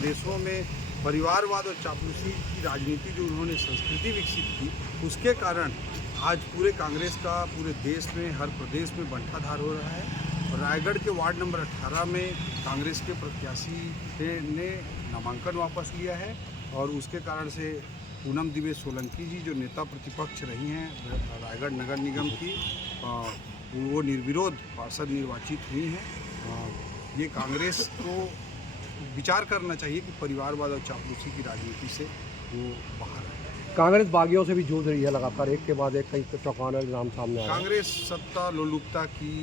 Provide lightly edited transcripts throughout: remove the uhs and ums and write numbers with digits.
प्रदेशों में परिवारवाद और चापलूसी की राजनीति जो उन्होंने संस्कृति विकसित की, उसके कारण आज पूरे कांग्रेस का पूरे देश में हर प्रदेश में बंटाधार हो रहा है। और रायगढ़ के वार्ड नंबर 18 में कांग्रेस के प्रत्याशी ने नामांकन वापस लिया है और उसके कारण से पूनम दिवेश सोलंकी जी जो नेता प्रतिपक्ष रही हैं रायगढ़ नगर निगम की, वो निर्विरोध पार्षद निर्वाचित हुई हैं। ये कांग्रेस को विचार करना चाहिए कि परिवारवाद और चापलूसी की राजनीति से वो बाहर है। कांग्रेस बागियों से भी जूझ रही है लगातार, एक के बाद एक कई चौंकाने नाम सामने आ रहे हैं। कांग्रेस सत्ता लोलुपता की,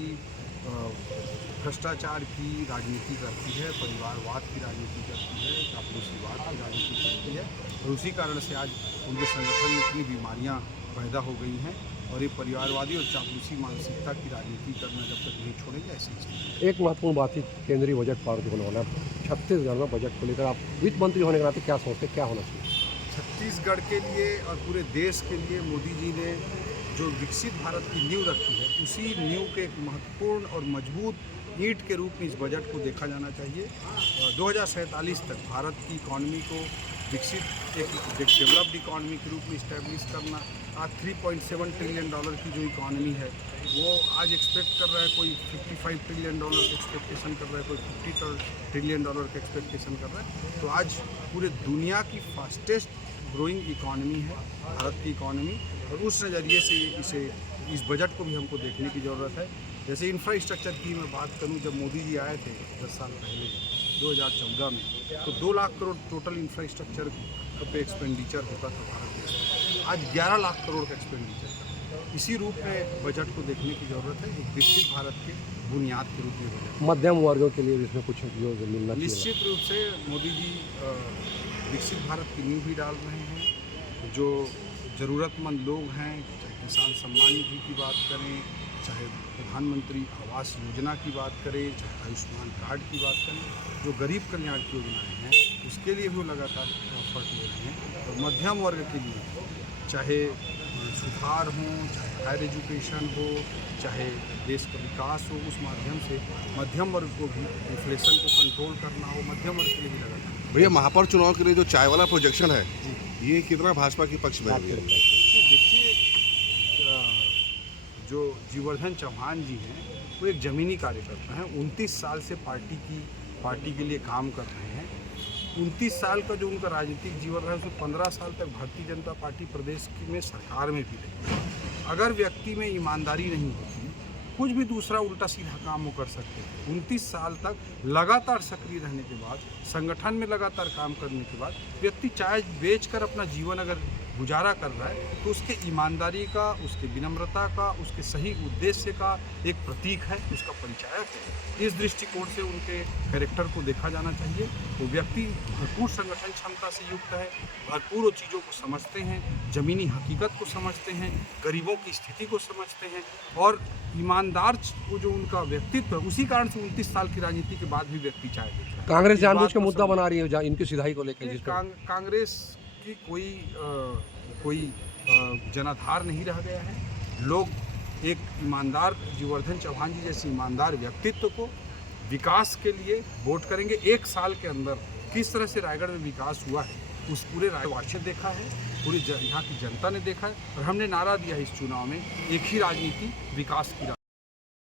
भ्रष्टाचार की राजनीति करती है, परिवारवाद की राजनीति करती है, चापलूसीवाद की राजनीति करती है और उसी कारण से आज उनके संगठन में इतनी बीमारियां पैदा हो गई हैं और ये परिवारवादी और चापलूसी मानसिकता की राजनीति करना जब तक नहीं छोड़ेंगे ऐसे ही। एक महत्वपूर्ण बात थी, केंद्रीय बजट पारित होने वाला है छत्तीसगढ़ में। बजट को लेकर आप वित्त मंत्री होने के नाते क्या सोचते, क्या होना चाहिए? छत्तीसगढ़ के लिए और पूरे देश के लिए मोदी जी ने जो विकसित भारत की नींव रखी है, उसी नींव के एक महत्वपूर्ण और मजबूत ईंट के रूप में इस बजट को देखा जाना चाहिए। 2047 तक भारत की इकॉनमी को विकसित एक डेवलप्ड इकॉनमी के रूप में इस्टेब्लिश करना। आज $3.7 ट्रिलियन की जो इकॉनमी है वो आज एक्सपेक्ट कर रहा है, कोई $55 ट्रिलियन का एक्सपेक्टेशन कर रहा है, कोई $50 ट्रिलियन का एक्सपेक्टेशन कर रहा है। तो आज पूरे दुनिया की फास्टेस्ट ग्रोइंग इकॉनमी है भारत की इकॉनमी और उस नज़रिए से इस बजट को भी हमको देखने की ज़रूरत है। जैसे इंफ्रास्ट्रक्चर की मैं बात करूं, जब मोदी जी आए थे 10 साल पहले 2014 में, तो 2 लाख करोड़ टोटल इंफ्रास्ट्रक्चर पे एक्सपेंडिचर होता था भारत देश में। आज 11 लाख करोड़ का एक्सपेंडिचर है। इसी रूप में बजट को देखने की ज़रूरत है, एक विकसित भारत के बुनियाद के रूप में बजट। मध्यम वर्गों के लिए इसमें कुछ जो मिलना चाहिए। निश्चित रूप से मोदी जी विकसित भारत की नींव भी डाल रहे हैं। जो ज़रूरतमंद लोग हैं, चाहे किसान सम्मान निधि की बात करें, चाहे प्रधानमंत्री आवास योजना की बात करें, चाहे आयुष्मान कार्ड की बात करें, जो गरीब कल्याण की योजनाएं हैं उसके लिए भी वो लगातार एफर्ट ले रहे हैं। और मध्यम वर्ग के लिए चाहे सुधार हो, चाहे हायर एजुकेशन हो, चाहे देश का विकास हो, उस माध्यम से मध्यम वर्ग को भी इन्फ्लेशन को कंट्रोल करना हो, मध्यम वर्ग के लिए भी लगातार। भैया, महापौर चुनाव के लिए जो चाय वाला प्रोजेक्शन है, ये कितना भाजपा के पक्ष में है? देखिए, जो जीवर्धन चौहान जी हैं वो एक ज़मीनी कार्यकर्ता हैं। 29 साल से पार्टी के लिए काम कर रहे हैं। 29 साल का जो उनका राजनीतिक जीवन रहा है, उसमें 15 साल तक भारतीय जनता पार्टी प्रदेश में सरकार में भी रही। अगर व्यक्ति में ईमानदारी नहीं होती, कुछ भी दूसरा उल्टा सीधा काम वो कर सकते हैं। 29 साल तक लगातार सक्रिय रहने के बाद, संगठन में लगातार काम करने के बाद व्यक्ति चाय बेचकर अपना जीवन अगर गुजारा कर रहा है तो उसके ईमानदारी का, उसके विनम्रता का, उसके सही उद्देश्य का एक प्रतीक है, उसका परिचायक है। इस दृष्टिकोण से उनके कैरेक्टर को देखा जाना चाहिए। वो व्यक्ति भरपूर संगठन क्षमता से युक्त है, भरपूर चीज़ों को समझते हैं, ज़मीनी हकीकत को समझते हैं, गरीबों की स्थिति को समझते हैं और ईमानदार वो जो उनका व्यक्तित्व है, उसी कारण से 29 साल की राजनीति के बाद भी व्यक्ति चाय बेच रहा है। कांग्रेस जानबूझ के मुद्दा बना रही है इनकी सिधाई को लेकर। कांग्रेस की कोई जनाधार नहीं रह गया है। लोग एक ईमानदार जीवर्धन चौहान जी जैसे ईमानदार व्यक्तित्व को विकास के लिए वोट करेंगे। 1 साल के अंदर किस तरह से रायगढ़ में विकास हुआ है उस पूरे रायवासी देखा है, पूरी यहाँ की जनता ने देखा है और हमने नारा दिया है इस चुनाव में, एक ही राजनीति, विकास की राजनीति।